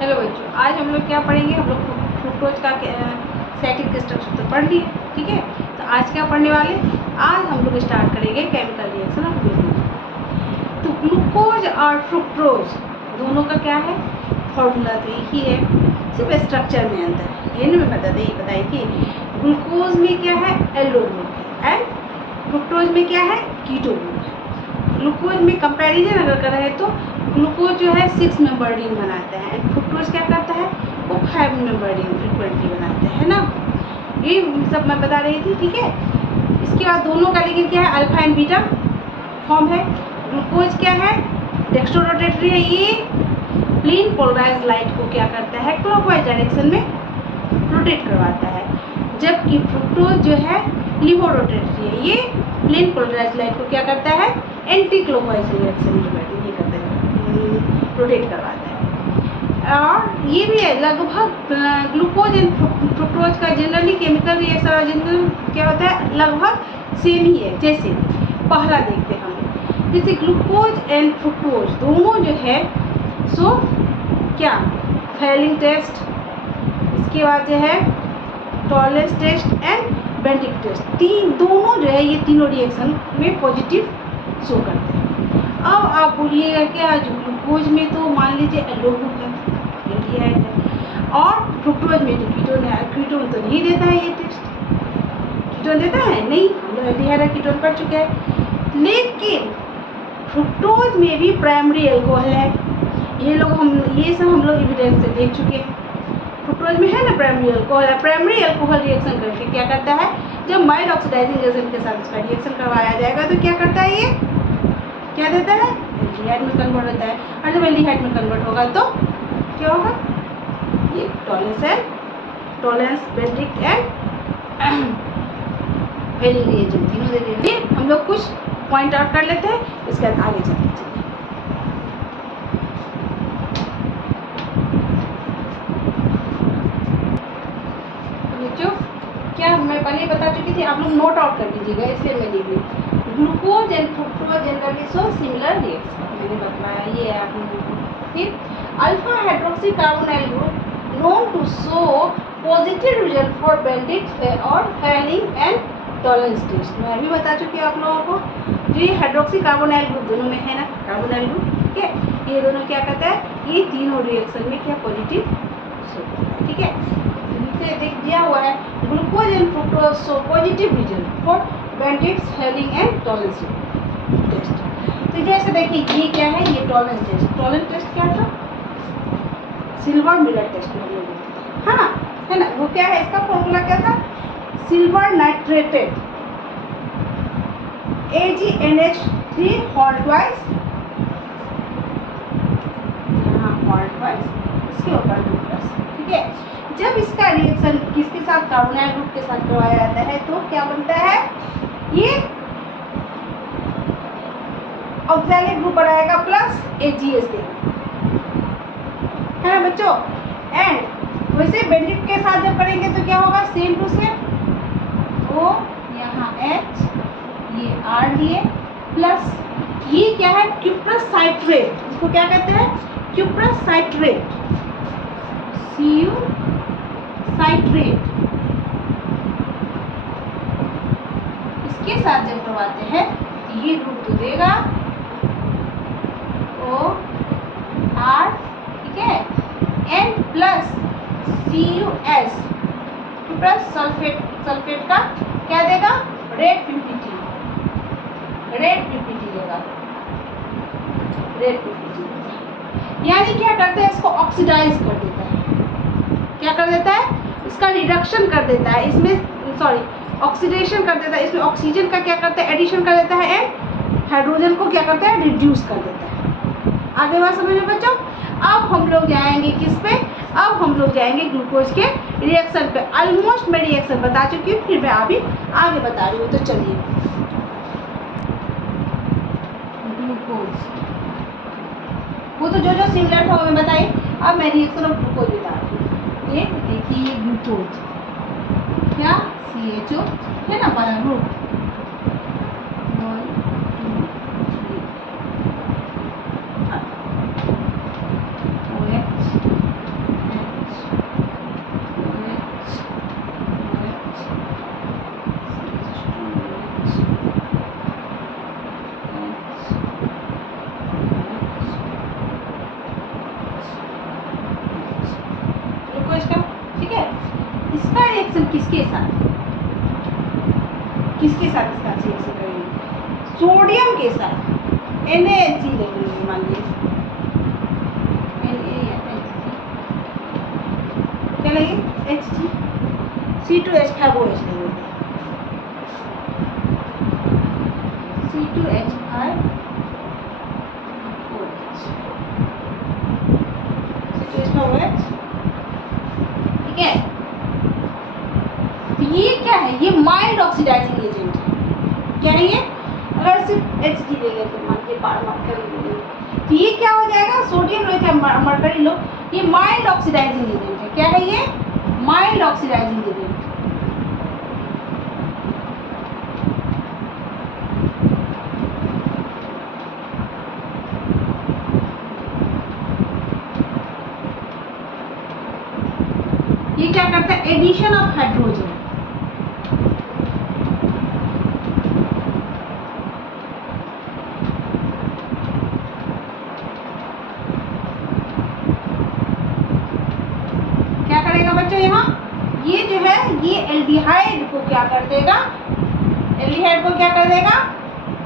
Hello बच्चों, आज हम लोग क्या पढ़ेंगे। हम लोग फ्रुक्टोज का साइक्लिक स्ट्रक्चर तो पढ़ लिए, ठीक है। तो आज क्या पढ़ने वाले, आज हम लोग स्टार्ट करेंगे केमिकल रिएक्शन ऑफ ग्लूकोज। तो ग्लूकोज और फ्रुक्टोज दोनों का क्या है, फॉर्मूला तो एक ही है, सिर्फ स्ट्रक्चर में अंतर है। इनमें बताइए कि ग्लूकोज में क्या है, एल्डो ग्रुप है, एंड फ्रुक्टोज में क्या है, कीटो ग्रुप है। ग्लूकोज में कंपैरिजन अगर करें तो ग्लूकोज जो है 6 मेंबर रिंग बनाता है, एंड फ्रुक्टोज क्या करता है, वो 5 मेंबर रिंग फ्रिक्वेंटली बनाता है ना। ये सब मैं बता रही थी, ठीक है। इसके बाद दोनों का लेकिन क्या है, अल्फा एंड बीटा फॉर्म है। ग्लूकोज क्या है, डेक्स्ट्रोरोटेटरी है, ये प्लेन पोलराइज्ड लाइट को क्या करता है, क्लॉकवाइज डायरेक्शन में रोटेट करवाता है, जबकि फ्रुक्टोज जो है लिवो रोटेटरी है, ये प्लेन पोलराइज्ड लाइट को क्या करता है, एंटी क्लॉकवाइज डायरेक्शन में ये करता है, रोटेट करवाता है। और ये भी है लगभग ग्लूकोज एंड फ्रुक्टोज का जनरली केमिकल रिएक्शन और जनरल क्या होता है, लगभग सेम ही है। जैसे पहला देखते हैं हम, जैसे ग्लूकोज एंड फ्रुक्टोज दोनों जो है सो क्या, फेलिंग टेस्ट, इसके बाद जो है Tollens test and Benedict test, तीन दोनों जो है ये तीनों रिएक्शन में पॉजिटिव शो करते हैं। अब आप बोलिएगा क्या, जो ग्लूकोज में तो मान लीजिए एल्डो ग्रुप है, एल्डिहाइड है, और फ्रुक्टोज में तो कीटोन है। कीटोन तो नहीं देता है ये टेस्ट, कीटोन देता है नहीं, हम लोग एल्डिहाइड और कीटोन पढ़ चुके हैं। लेकिन फ्रुक्टोज में भी प्राइमरी एल्कोहल है, ये सब हम लोग एविडेंस से देख चुके हैं। फ्रुक्टोज में है ना प्राइमरी एल्कोहल है, प्राइमरी एल्कोहल रिएक्शन करके क्या करता है, जब माइल्ड ऑक्सीडाइजिंग एजेंट के साथ इसका रिएक्शन करवाया जाएगा तो क्या करता है, ये क्या देता है, एल्डिहाइड में कन्वर्ट होता है। और जब एल्डिहाइड में कन्वर्ट होगा तो क्या होगा, ये Tollens Benedict and Fehling reagent तीनों दे देंगे। हम लोग कुछ पॉइंट आउट कर लेते हैं, इसके बाद आगे चलते हैं। क्या मैं पहले बता चुकी थी, आप लोग नोट आउट कर दीजिएगा, इसलिए मैं लिख ली। Glucose and fructose generally so similar reaction, मैंने बताया ये है आप लोगों को। फिर alpha hydroxy carbonyl group known to show positive result for Benedict's और फेलिंग एंड टॉलरेंस टेस्ट, मैं अभी बता चुकी हूँ आप लोगों को। जो ये हाइड्रोक्सी कार्बोनाइल ग्रुप दोनों में है ना, कार्बोनाइल ग्रुप, ठीक है, ये दोनों क्या करता है, ये तीनों रिएक्शन में क्या पॉजिटिव शो करता है, ठीक है। देख दिया हुआ है, glucose and fructose show positive result for Benedict, Fehling and Tollens test. तो जैसे देखिए ये क्या है, ये टॉलरेंस टेस्ट, टॉलरेंस टेस्ट क्या था, सिल्वर मिरर टेस्ट में हम लोग, हाँ है ना, वो क्या है, इसका फॉर्मूला क्या था, सिल्वर नाइट्रेटेड AgNH3 हॉल्टवाइज, यहाँ हॉल्टवाइज, इसके ऊपर 2+, ठीक है। जब इसका रिएक्शन किसके साथ, कार्बोनाइल ग्रुप के साथ करवाया जाता है तो क्या बनता है, ये ऑक्सैलिक ग्रुप बनाएगा प्लस AgS देगा, है ना बच्चों। एंड वैसे बेंडिक के साथ जब करेंगे तो क्या होगा, सेम टू सेम, O यहाँ H, ये R लिए, प्लस ये क्या है, क्यूप्रस साइट्रेट, इसको क्या कहते हैं, क्यूप्रस साइट्रेट, Cu साइट्रेट, इसके साथ जब करवाते हैं ये ग्रुप तो देगा OR, ठीक है, N plus CuS plus sulphate का क्या देगा, रेड PPT देगा, रेड PPT देगा। यानी क्या करते हैं, इसको ऑक्सीडाइज कर देता है, क्या कर देता है, इसका रिडक्शन कर देता है, इसमें सॉरी ऑक्सीडेशन कर देता है, इसमें ऑक्सीजन का क्या करता है, एडिशन कर देता है, एंड हाइड्रोजन को क्या करता है, रिड्यूस कर देता है। आगे बात समझ में बच्चों। अब हम लोग जाएंगे किस पे, अब हम लोग जाएंगे ग्लूकोज के रिएक्शन पे। ऑलमोस्ट मैं रिएक्शन बता चुकी हूँ, फिर मैं अभी आगे बता रही हूँ, तो चलिए। ग्लूकोज वो तो जो सिमिलर था वो मैं बताई, अब मैं रिएक्शन ऑफ ग्लूकोज बता रही हूँ। ये देखिए ग्लूकोज क्या, CHO है ना, बड़ा ग्रुप, 1 2 3 OH रिएक्शन किसके साथ इसका रिएक्शन करेंगे? सोडियम के साथ NaHG ले लेंगे, मान लीजिए क्या लेंगे? Hg, C2H5OH ले लेंगे, C2H5OH, ठीक है। तो ये क्या है? ये माइल्ड ऑक्सीडाइजिंग एजेंट है। क्या है ये? अगर सिर्फ Hg ले लेते हैं, मान लीजिए मरकरी ले लेते, तो ये क्या हो जाएगा? सोडियम लो चाहे मरकरी लो, ये माइल्ड ऑक्सीडाइजिंग एजेंट है। क्या है ये? Mild oxidising agent. ये क्या करता है? Addition of hydrogen. क्या करेगा बच्चों? यहाँ ये जो है ये एल्डिहाइड को क्या कर देगा? एल्डिहाइड को क्या कर देगा?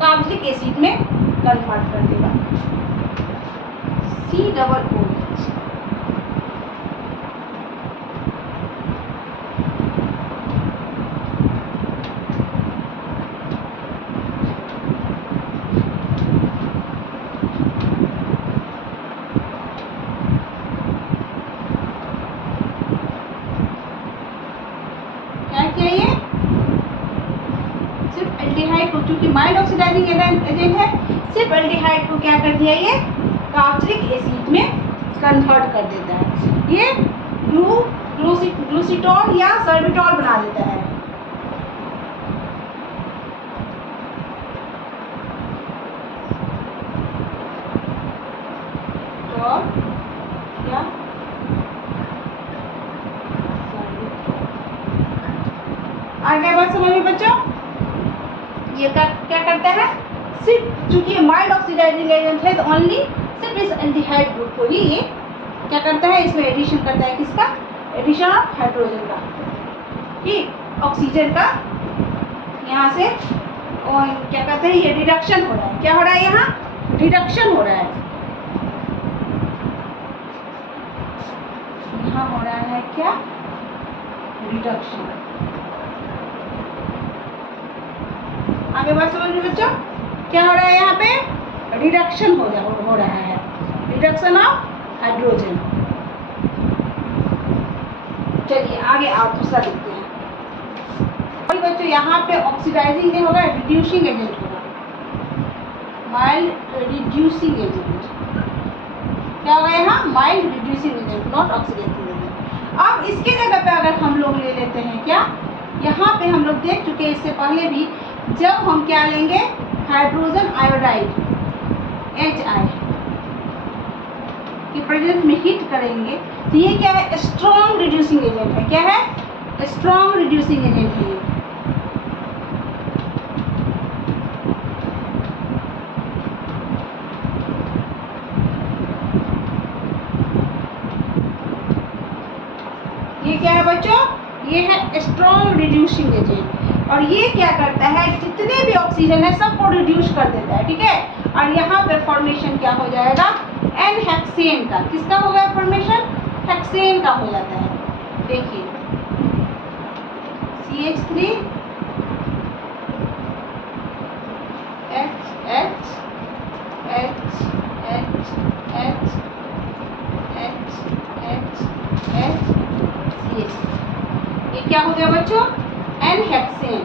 कार्बोक्सिलिक एसिड में कन्वर्ट कर देगा, COOH। सिर्फ एल्डिहाइड को, क्योंकि माइल्ड ऑक्सीडाइजिंग एजेंट है, सिर्फ एल्डिहाइड को क्या कर दिया? ये कार्बोक्सिलिक एसिड में कन्वर्ट कर देता है। ये ग्लूसीटॉल या सर्बिटॉल बना देता है। तो क्या आगे बात समझ में बच्चों? ये क्या करता है? सिर्फ चूंकि ये माइल्ड ऑक्सीडाइजिंग एजेंट है, तो ओनली सिर्फ इस एल्डिहाइड ग्रुप को ही ये क्या करता है? इसमें एडिशन करता है। किसका? एडिशन ऑफ हाइड्रोजन का, ठीक, ऑक्सीजन का। यहाँ से और क्या कहते हैं? ये रिडक्शन हो रहा है। क्या हो रहा है? यहाँ रिडक्शन हो रहा है। यहाँ हो रहा है क्या? रिडक्शन। आगे बात समझ में बच्चों? क्या हो रहा है? यहाँ पे रिडक्शन हो रहा है, रिडक्शन ऑफ हाइड्रोजन। चलिए आगे आप दूसरा देखते हैं। और बच्चों यहाँ पे ऑक्सीडाइजिंग नहीं होगा, रिड्यूसिंग एजेंट होगा, माइल्ड रिड्यूसिंग एजेंट। क्या होगा यहाँ? Mild reducing agent, not oxidising agent. अब इसके जगह पे अगर हम लोग ले लेते हैं क्या? यहाँ पे हम लोग देख चुके हैं इससे पहले भी, जब हम क्या लेंगे? हाइड्रोजन आयोडाइड HI की प्रेजेंस में हीट करेंगे, तो ये क्या है? स्ट्रॉन्ग रिड्यूसिंग एजेंट है। क्या है? स्ट्रॉन्ग रिड्यूसिंग एजेंट है। ये क्या है बच्चों? ये है स्ट्रॉन्ग रिड्यूसिंग एजेंट। और ये क्या करता है? जितने भी ऑक्सीजन है सबको रिड्यूस कर देता है, ठीक है। और यहाँ पे फॉर्मेशन क्या हो जाएगा? एन हेक्सेन का। किसका होगा फॉर्मेशन? हेक्सेन का हो जाता है। देखिए CH3 H H H H H H H H CH। ये क्या हो गया बच्चों? N hexane.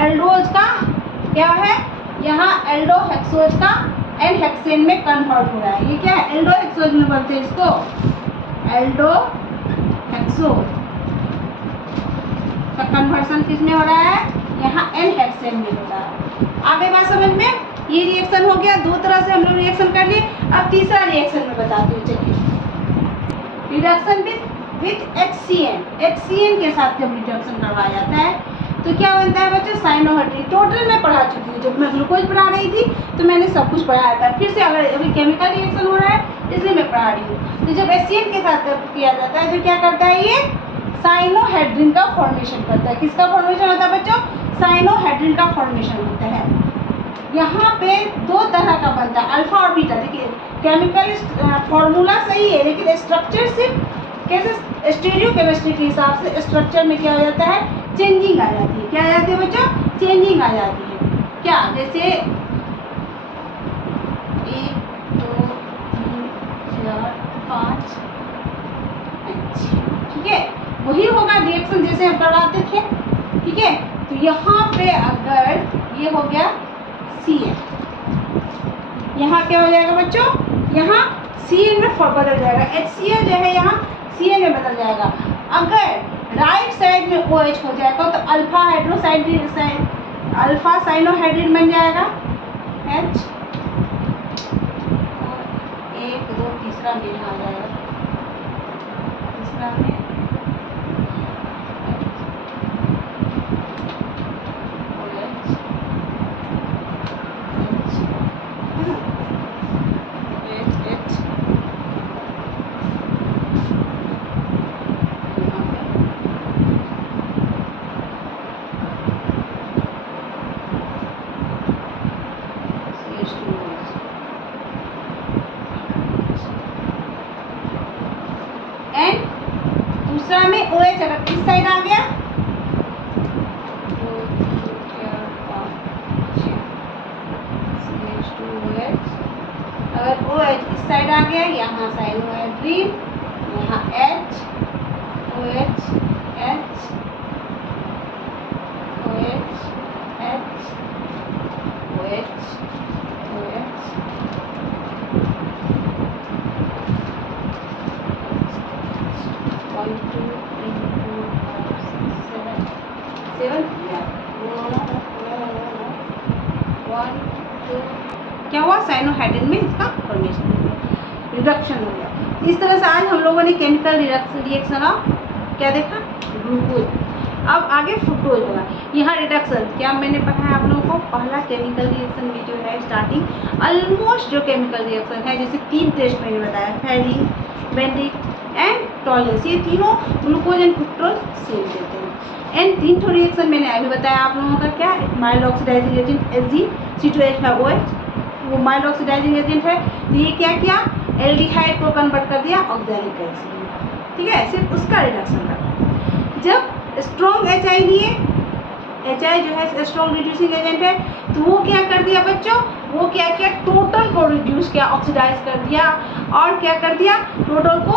एल्डोज का क्या है? यहाँ एल्डो हेक्सोज का एन हेक्सेन में कन्वर्ट हो रहा है। ये क्या है? एल्डो हेक्सोज में बोलते हैं इसको, एल्डो हेक्सोज का कन्वर्सन किस में हो रहा है? यहाँ एन हेक्सेन में हो रहा है। आगे बात समझ में? ये रिएक्शन हो गया, दो तरह से हम लोग रिएक्शन कर लिए। अब तीसरा रिएक्शन में बताती हूँ। चलिए, रिडक्शन विथ HCN के साथ जब रिडक्शन करवाया जाता है तो क्या बनता है बच्चों? साइनोहेड्रिन। टोटल मैं पढ़ा चुकी हूँ, जब मैं ग्लूकोज पढ़ा रही थी तो मैंने सब कुछ पढ़ाया था। फिर से अगर अभी केमिकल रिएक्शन हो रहा है इसलिए मैं पढ़ा रही हूँ। तो जब HCl के साथ किया जाता है तो क्या करता है ये साइनोहेड्रिन का फॉर्मेशन करता है। किसका फॉर्मेशन होता है बच्चों? साइनोहेड्रिन का फॉर्मेशन होता है। यहाँ पे दो तरह का बनता है, अल्फा और बीटा। देखिए केमिकल फॉर्मूला सही है लेकिन स्ट्रक्चर सिर्फ कैसे स्टीरियो केमिस्ट्री के हिसाब से स्ट्रक्चर में क्या हो जाता है, चेंजिंग आ जाती है। क्या आ जाती है बच्चों? चेंजिंग आ जाती है। क्या? जैसे 1 2 3 4 5 ठीक है, वही होगा रिएक्शन जैसे हम करवाते थे। ठीक है, तो यहाँ पे अगर ये हो गया Cl, यहाँ क्या हो जाएगा बच्चों? यहाँ Cl में बदल जाएगा, HCl जो है यहाँ Cl में बदल जाएगा। अगर राइट साइड में OH हो जाएगा तो अल्फा हाइड्रोसाइड अल्फा साइनोहाइड्रिन बन जाएगा H, और 1 2 तीसरा में यहाँ आ जाएगा, तीसरा में एंड दूसरा में OH अगर इस साइड आ गया, 2 3 4 5 6 CH2OH, अगर OH इस साइड आ गया, यहाँ साइनोहाइड्रिन, यहाँ H OH H OH H OH OH 1 2 3 4 5 6 7 1 2 क्या हुआ? साइनोहाइड्रिन में इसका फॉर्मेशन हो गया, रिडक्शन हो गया। इस तरह से आज हम लोगों ने केमिकल रिएक्शन ऑफ क्या देखा? ग्लूकोज। अब आगे फ्रुक्टोज होगा। यहाँ रिडक्शन क्या मैंने पढ़ा है आप लोगों को? पहला केमिकल रिएक्शन में जो है स्टार्टिंग ऑलमोस्ट जो केमिकल रिएक्शन है, जैसे 3 टेस्ट मैंने बताया, फेरिंग, बेंडिक एंड टॉलेंस, ये तीनों ग्लूकोज एंड फ्रुक्टोज सेम देते हैं। एंड 3 ठो रिएक्शन मैंने अभी बताया आप लोगों का, क्या? माइल्ड ऑक्सीडाइजिंग एजेंट Hg, वो माइल्ड ऑक्सीडाइजिंग एजेंट है। तो ये क्या किया? एल्डिहाइड को कन्वर्ट कर दिया ऑक्सैलिक एसिड में। ठीक है, सिर्फ उसका रिडक्शन रखा। जब स्ट्रॉन्ग HI लिए, HI जो है स्ट्रॉन्ग रिड्यूसिंग एजेंट है, तो वो क्या कर दिया बच्चों? वो क्या किया? टोटल को रिड्यूस किया, ऑक्सीडाइज कर दिया, और क्या कर दिया? टोटल को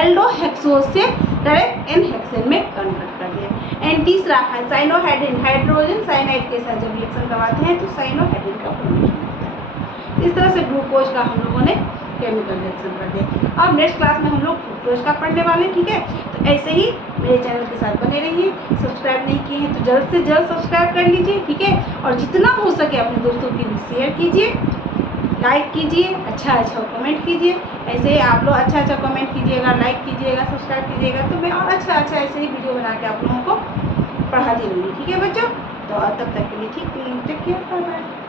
एल्डोहेक्सोज से डायरेक्ट एनहेक्सेन में कन्वर्ट कर दिया। एंड तीसरा है साइनोहाइड्रिन, हाइड्रोजन साइनाइड के साथ जब रिएक्शन करवाते हैं तो साइनोहाइड्रिन का फॉर्मेशन होता है। इस तरह से ग्लूकोज का हम लोगों ने केमिकल रिएक्शन कर दिया। अब नेक्स्ट क्लास में हम लोग फ्रुक्टोज का पढ़ने वाले हैं। ठीक है, तो ऐसे ही मेरे चैनल के साथ बने रहिए। सब्सक्राइब नहीं किए हैं तो जल्द से जल्द सब्सक्राइब कर लीजिए। ठीक है, और जितना हो सके अपने दोस्तों के लिए शेयर कीजिए, लाइक कीजिए, अच्छा कमेंट कीजिए। ऐसे ही आप लोग अच्छा कमेंट कीजिएगा, लाइक कीजिएगा, सब्सक्राइब कीजिएगा, तो मैं और अच्छा ऐसे ही वीडियो बना के आप लोगों को पढ़ाती रहूँगी। ठीक है बच्चों, तो तब तक के लिए टेक केयर, बाय बाय।